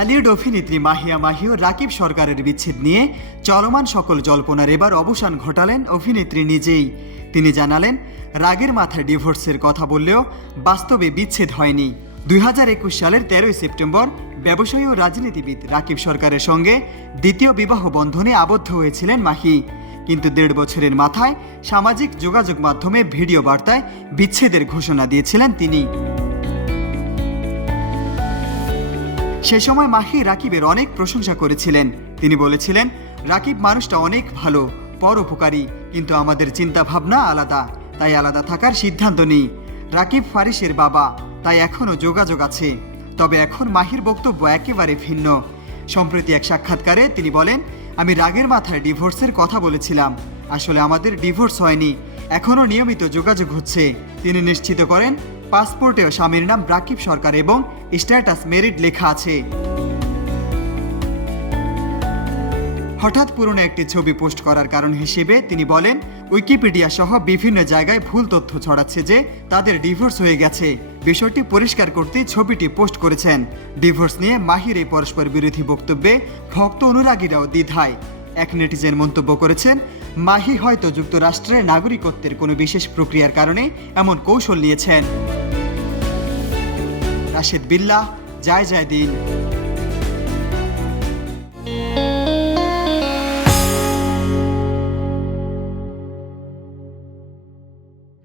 ঢালিউড অভিনেত্রী মাহিয়া মাহি ও রাকিব সরকারের বিচ্ছেদ নিয়ে চলমান সকল জল্পনার এবার অবসান ঘটালেন অভিনেত্রী নিজেই। তিনি জানালেন, রাগের মাথায় ডিভোর্সের কথা বললেও বাস্তবে বিচ্ছেদ হয়নি। দুই হাজার একুশ সালের তেরোই সেপ্টেম্বর, ব্যবসায়ী ও রাজনীতিবিদ রাকিব সরকারের সঙ্গে দ্বিতীয় বিবাহ বন্ধনে আবদ্ধ হয়েছিলেন মাহি। কিন্তু দেড় বছরের মাথায় সামাজিক যোগাযোগ মাধ্যমে ভিডিও বার্তায় বিচ্ছেদের ঘোষণা দিয়েছিলেন তিনি। সে সময় মাহি রাকিবের অনেক প্রশংসা করেছিলেন। তিনি বলেছিলেন, রাকিব মানুষটা অনেক ভালো, পরোপকারী, কিন্তু আমাদের চিন্তা ভাবনা আলাদা, তাই আলাদা থাকার সিদ্ধান্ত নেই। রাকিব ফারিসের বাবা, তাই এখনও যোগাযোগ আছে। তবে এখন মাহির বক্তব্য একেবারে ভিন্ন। সম্প্রতি এক সাক্ষাৎকারে তিনি বলেন, আমি রাগের মাথায় ডিভোর্সের কথা বলেছিলাম। আসলে আমাদের ডিভোর্স হয়নি, এখনও নিয়মিত যোগাযোগ হচ্ছে। তিনি নিশ্চিত করেন পাসপোর্টেও স্বামীর নাম রাকিব সরকার এবং স্ট্যাটাস মেরিট লেখা আছে। হঠাৎ পুরনো একটি ছবি পোস্ট করার কারণ হিসেবে তিনি বলেন, উইকিপিডিয়া সহ বিভিন্ন জায়গায় ভুল তথ্য ছড়াচ্ছে যে তাদের ডিভোর্স হয়ে গেছে। বিষয়টি পরিষ্কার করতে ছবিটি পোস্ট করেছেন। ডিভোর্স নিয়ে মাহির এই পরস্পর বিরোধী বক্তব্যে ভক্ত অনুরাগীরাও দ্বিধায়। এক নেটিজেন মন্তব্য করেছেন, মাহি হয়তো যুক্তরাষ্ট্রের নাগরিকত্বের কোনো বিশেষ প্রক্রিয়ার কারণে এমন কৌশল নিয়েছেন। রাশেদ বিল্লা জয় জয় দিন।